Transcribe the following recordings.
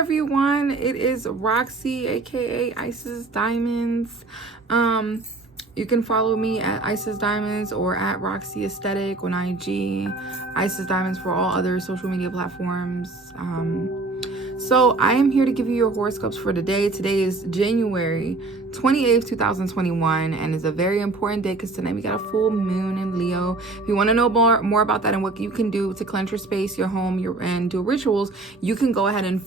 everyone, it is Roxy, aka Isis Diamonds. You can follow me at Isis Diamonds or at Roxy Aesthetic on IG, Isis Diamonds for all other social media platforms. So I am here to give you your horoscopes for today. Today is January 28th, 2021, and it's a very important day because tonight we got a full moon in Leo. If you want to know more about that and what you can do to cleanse your space, your home, and do rituals, you can go ahead and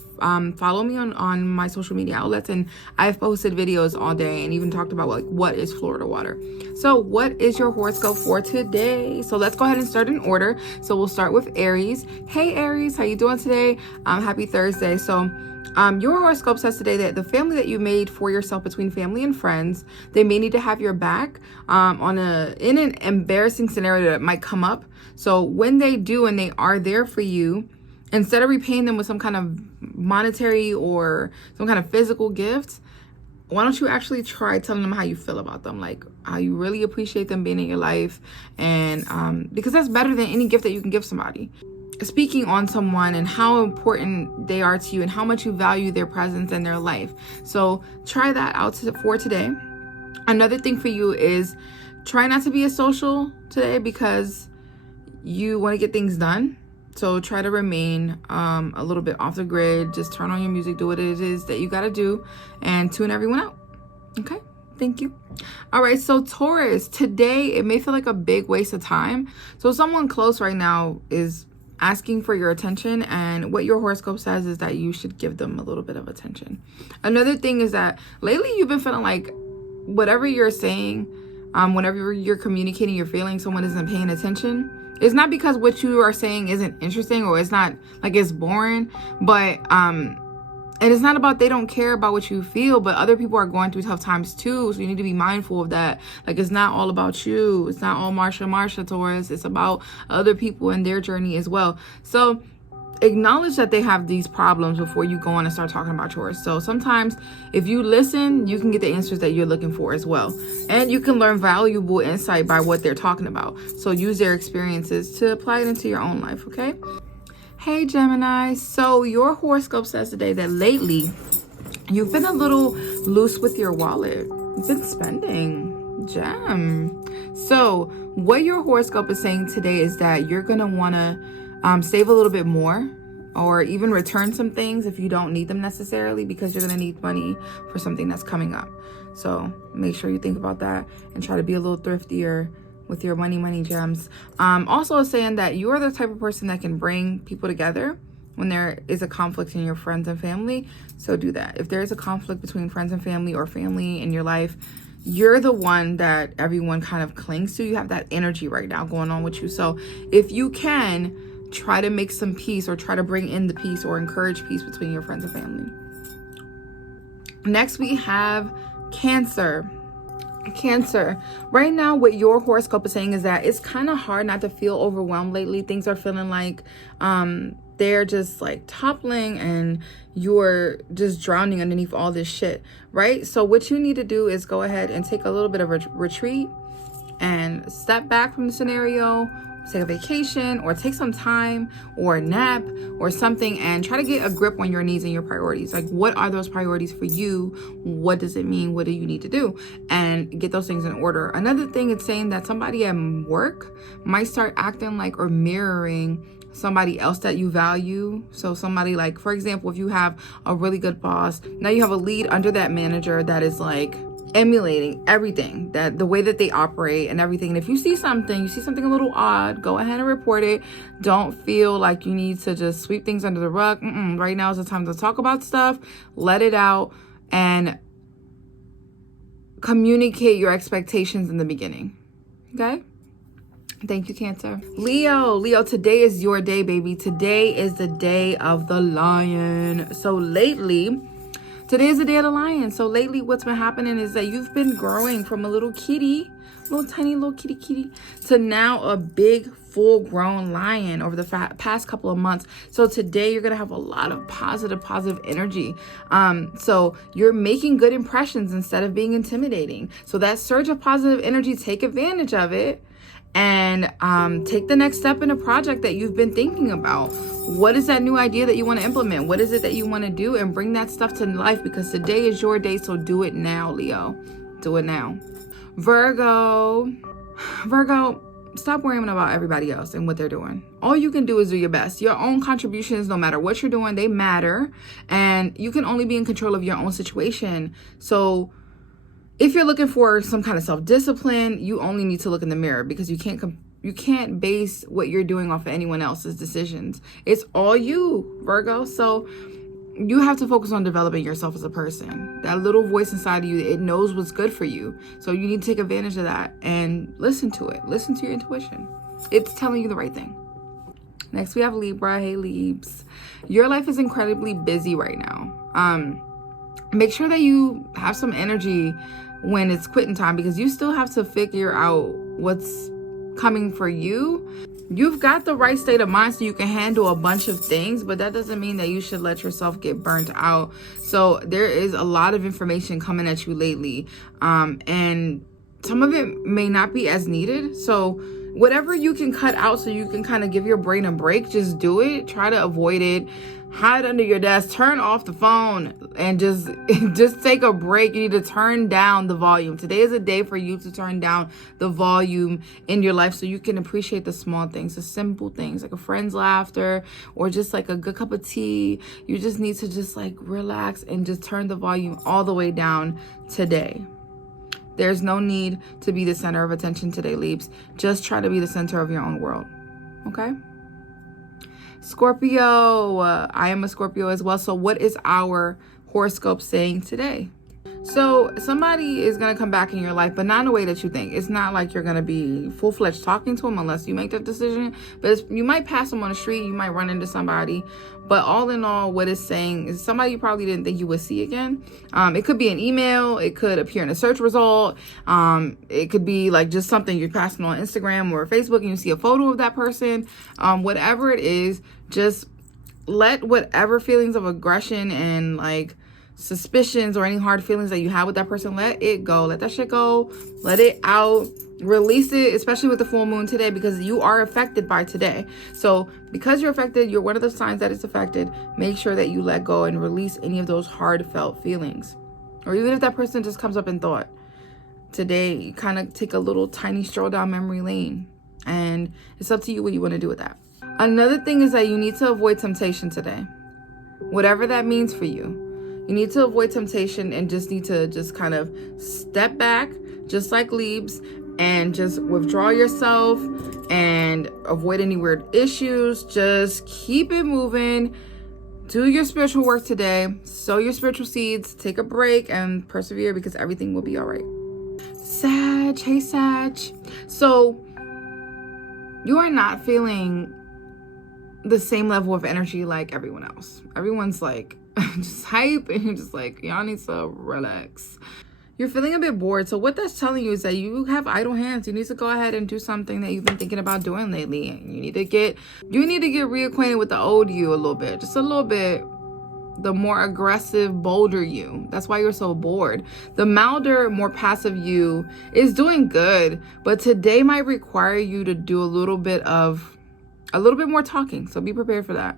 follow me on my social media outlets, and I've posted videos all day and even talked about like what is Florida water. So what is your horoscope for today? So let's go ahead and start in order. So we'll start with Aries. Hey Aries, how you doing today? Happy Thursday. So your horoscope says today that the family that you made for yourself between family and friends, they may need to have your back in an embarrassing scenario that might come up. So when they do and they are there for you, instead of repaying them with some kind of monetary or some kind of physical gift, why don't you actually try telling them how you feel about them, like how you really appreciate them being in your life, and because that's better than any gift that you can give somebody. Speaking on someone and how important they are to you and how much you value their presence in their life. So try that out for today. Another thing for you is try not to be a social today because you want to get things done. So try to remain a little bit off the grid. Just turn on your music, do what it is that you got to do, and tune everyone out. Okay? Thank you. All right, so Taurus, today it may feel like a big waste of time. So someone close right now is asking for your attention, and what your horoscope says is that you should give them a little bit of attention. Another thing is that lately you've been feeling like whatever you're saying, whenever you're communicating your feelings, someone isn't paying attention. It's not because what you are saying isn't interesting or it's not like it's boring, but and it's not about they don't care about what you feel, but other people are going through tough times too. So you need to be mindful of that. Like, it's not all about you. It's not all Marsha, Taurus. It's about other people and their journey as well. So acknowledge that they have these problems before you go on and start talking about yours. So sometimes if you listen, you can get the answers that you're looking for as well. And you can learn valuable insight by what they're talking about. So use their experiences to apply it into your own life, okay? Hey Gemini, so your horoscope says today that lately you've been a little loose with your wallet. You've been spending, So what your horoscope is saying today is that you're gonna wanna save a little bit more, or even return some things if you don't need them necessarily, because you're gonna need money for something that's coming up. So make sure you think about that and try to be a little thriftier with your money gems. Also saying that you are the type of person that can bring people together when there is a conflict in your friends and family. So do that. If there is a conflict between friends and family, or family in your life, you're the one that everyone kind of clings to. You have that energy right now going on with you. So if you can, try to make some peace, or try to bring in the peace or encourage peace between your friends and family. Next we have Cancer. Right now what your horoscope is saying is that it's kind of hard not to feel overwhelmed lately. Things are feeling like they're just like toppling and you're just drowning underneath all this shit, right? So what you need to do is go ahead and take a little bit of a retreat and step back from the scenario, take a vacation, or take some time or a nap or something, and try to get a grip on your needs and your priorities. Like, what are those priorities for you? What does it mean? What do you need to do? And get those things in order. Another thing, it's saying that somebody at work might start acting like or mirroring somebody else that you value. So somebody, like, for example, if you have a really good boss, now you have a lead under that manager that is like emulating everything, that the way that they operate and everything. And if you see something a little odd, go ahead and report it. Don't feel like you need to just sweep things under the rug. Right now is the time to talk about stuff, let it out, and communicate your expectations in the beginning. Okay? Thank you, Cancer. Leo, today is your day, baby. Today is the day of the lion. So lately, today is the day of the lion. So lately what's been happening is that you've been growing from a little kitty, tiny little kitty, to now a big full-grown lion over the past couple of months. So today you're gonna have a lot of positive energy. So you're making good impressions instead of being intimidating. So that surge of positive energy, take advantage of it and take the next step in a project that you've been thinking about. What is that new idea that you want to implement? What is it that you want to do? And bring that stuff to life, because today is your day. So do it now, Leo. Do it now. Virgo, stop worrying about everybody else and what they're doing. All you can do is do your best. Your own contributions, no matter what you're doing, they matter. And you can only be in control of your own situation. So if you're looking for some kind of self-discipline, you only need to look in the mirror, because you can't base what you're doing off of anyone else's decisions. It's all you, Virgo. So you have to focus on developing yourself as a person. That little voice inside of you, it knows what's good for you. So you need to take advantage of that and listen to it. Listen to your intuition. It's telling you the right thing. Next, we have Libra. Hey, Libs. Your life is incredibly busy right now. Make sure that you have some energy when it's quitting time, because you still have to figure out what's coming for you. You've got the right state of mind so you can handle a bunch of things, but that doesn't mean that you should let yourself get burnt out. So there is a lot of information coming at you lately, and some of it may not be as needed. So whatever you can cut out so you can kind of give your brain a break, just do it. Try to avoid it. Hide under your desk, turn off the phone, and just take a break. You need to turn down the volume. Today is a day for you to turn down the volume in your life so you can appreciate the small things, the simple things, like a friend's laughter or just like a good cup of tea. You just need to just like relax and just turn the volume all the way down today. There's no need to be the center of attention today, Leaps. Just try to be the center of your own world, okay? Scorpio, I am a Scorpio as well. So what is our horoscope saying today? So somebody is going to come back in your life, but not in a way that you think. It's not like you're going to be full-fledged talking to them unless you make that decision. But you might pass them on the street. You might run into somebody. But all in all, what it's saying is somebody you probably didn't think you would see again. It could be an email. It could appear in a search result. It could be like just something you're passing on Instagram or Facebook and you see a photo of that person. Whatever it is, just let whatever feelings of aggression and like suspicions or any hard feelings that you have with that person, let it go. Let that shit go. Let it out. Release it, especially with the full moon today, because you are affected by today. So because you're affected, you're one of the signs that is affected. Make sure that you let go and release any of those hard felt feelings. Or even if that person just comes up in thought, today you kind of take a little tiny stroll down memory lane, and it's up to you what you want to do with that. Another thing is that you need to avoid temptation today, whatever that means for you. You need to avoid temptation and just need to just kind of step back, just like Libs, and just withdraw yourself and avoid any weird issues. Just keep it moving. Do your spiritual work today. Sow your spiritual seeds. Take a break and persevere, because everything will be all right. Sag, hey Sag. So you are not feeling the same level of energy like everyone else. Everyone's like just hype, and you're just like, y'all need to relax. You're feeling a bit bored. So what that's telling you is that you have idle hands. You need to go ahead and do something that you've been thinking about doing lately. You need to get reacquainted with the old you a little bit. Just a little bit. The more aggressive, bolder you. That's why you're so bored. The milder, more passive you is doing good, but today might require you to do a little bit more talking. So be prepared for that.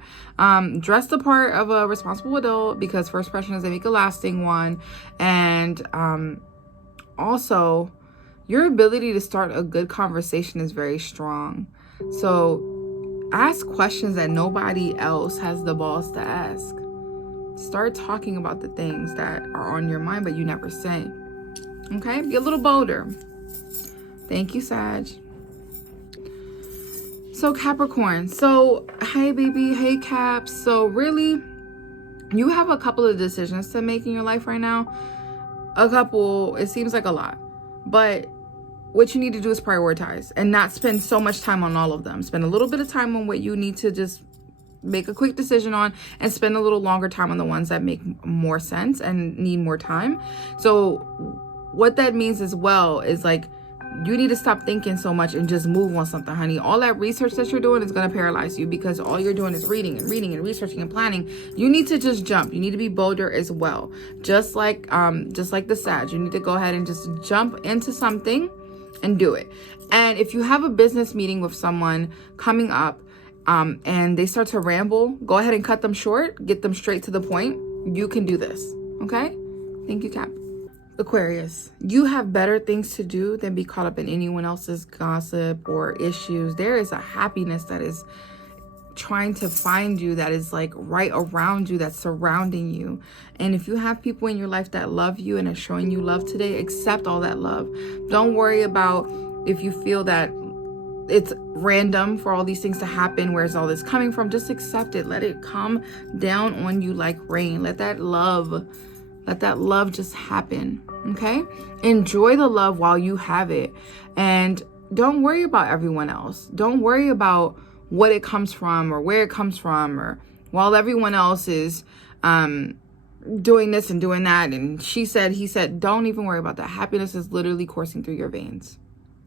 Dress the part of a responsible adult, because first impressions, they make a lasting one. And also, your ability to start a good conversation is very strong. So ask questions that nobody else has the balls to ask. Start talking about the things that are on your mind but you never say. Okay? Be a little bolder. Thank you, Sag. So Capricorn, so hey baby, hey Caps. So really, you have a couple of decisions to make in your life right now. A couple, it seems like a lot, but what you need to do is prioritize and not spend so much time on all of them. Spend a little bit of time on what you need to just make a quick decision on, and spend a little longer time on the ones that make more sense and need more time. So what that means as well is like, you need to stop thinking so much and just move on something, honey. All that research that you're doing is going to paralyze you, because all you're doing is reading and researching and planning. You need to just jump. You need to be bolder as well. Just like the Sag, you need to go ahead and just jump into something and do it. And if you have a business meeting with someone coming up, and they start to ramble, go ahead and cut them short, get them straight to the point. You can do this, okay? Thank you, Cap. Aquarius, you have better things to do than be caught up in anyone else's gossip or issues. There is a happiness that is trying to find you, that is like right around you, that's surrounding you. And if you have people in your life that love you and are showing you love today, accept all that love. Don't worry about if you feel that it's random for all these things to happen. Where's all this coming from? Just accept it. Let it come down on you like rain. Let that love just happen. Okay? Enjoy the love while you have it. And don't worry about everyone else. Don't worry about what it comes from or where it comes from, or while everyone else is doing this and doing that and she said, he said. Don't even worry about that. Happiness is literally coursing through your veins.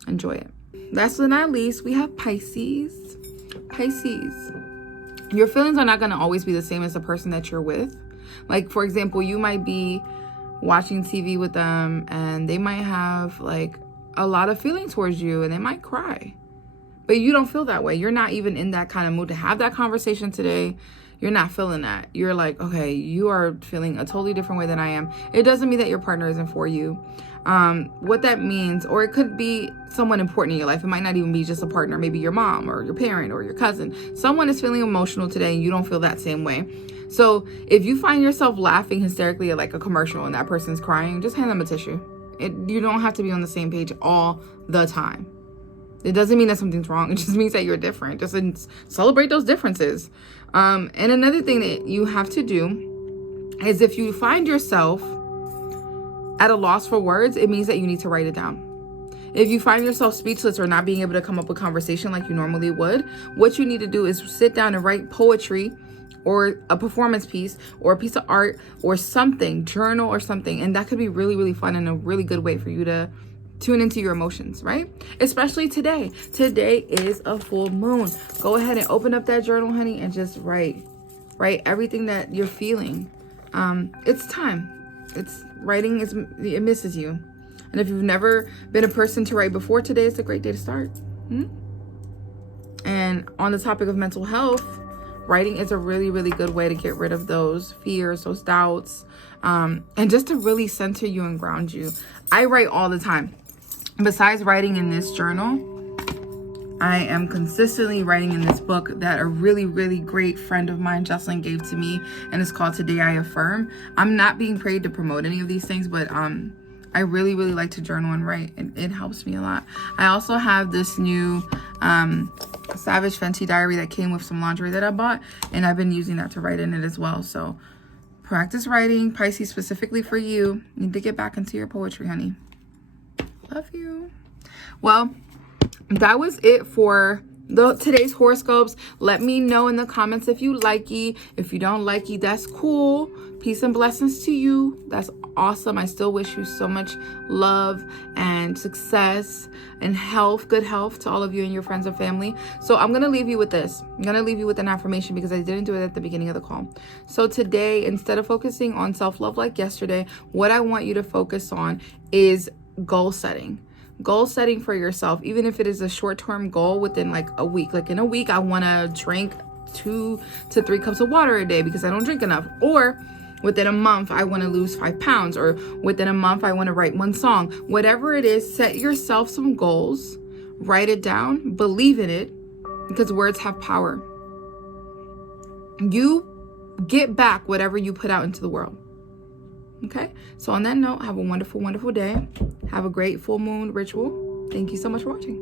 Enjoy it. Last but not least, we have Pisces. Pisces, your feelings are not going to always be the same as the person that you're with. Like, for example, you might be watching TV with them and they might have like a lot of feeling towards you and they might cry. But you don't feel that way. You're not even in that kind of mood to have that conversation today. You're not feeling that. You're like, okay, you are feeling a totally different way than I am. It doesn't mean that your partner isn't for you. What that means, or it could be someone important in your life. It might not even be just a partner. Maybe your mom or your parent or your cousin. Someone is feeling emotional today and you don't feel that same way. So if you find yourself laughing hysterically at like a commercial and that person's crying, just hand them a tissue. You don't have to be on the same page all the time. It doesn't mean that something's wrong. It just means that you're different. Just celebrate those differences. And another thing that you have to do is, if you find yourself at a loss for words, it means that you need to write it down. If you find yourself speechless or not being able to come up with conversation like you normally would, what you need to do is sit down and write poetry or a performance piece or a piece of art or something, journal or something. And that could be really, really fun and a really good way for you to tune into your emotions, right? Especially today. Today is a full moon. Go ahead and open up that journal, honey, and just write everything that you're feeling. It's time. Writing it misses you. And if you've never been a person to write before, today is a great day to start. And on the topic of mental health, writing is a really, really good way to get rid of those fears, those doubts, and just to really center you and ground you. I write all the time. Besides writing in this journal, I am consistently writing in this book that a really, really great friend of mine, Jocelyn, gave to me, and it's called Today I Affirm. I'm not being paid to promote any of these things, but I really, really like to journal and write. It helps me a lot. I also have this new Savage Fenty diary that came with some lingerie that I bought, and I've been using that to write in it as well. So practice writing. Pisces, specifically for you. You need to get back into your poetry, honey. Love you. Well, that was it for today's horoscopes. Let me know in the comments if you likey. If you don't likey, that's cool. Peace and blessings to you. That's awesome. I still wish you so much love and success and health, good health to all of you and your friends and family. So I'm going to leave you with this. I'm going to leave you with an affirmation because I didn't do it at the beginning of the call. So today, instead of focusing on self-love like yesterday, what I want you to focus on is goal setting. Goal setting for yourself, even if it is a short-term goal within like a week. Like in a week, I want to drink 2 to 3 cups of water a day because I don't drink enough. Or within a month, I want to lose 5 pounds. Or within a month, I want to write 1 song. Whatever it is, set yourself some goals. Write it down. Believe in it, because words have power. You get back whatever you put out into the world. Okay, so on that note, have a wonderful, wonderful day. Have a great full moon ritual. Thank you so much for watching.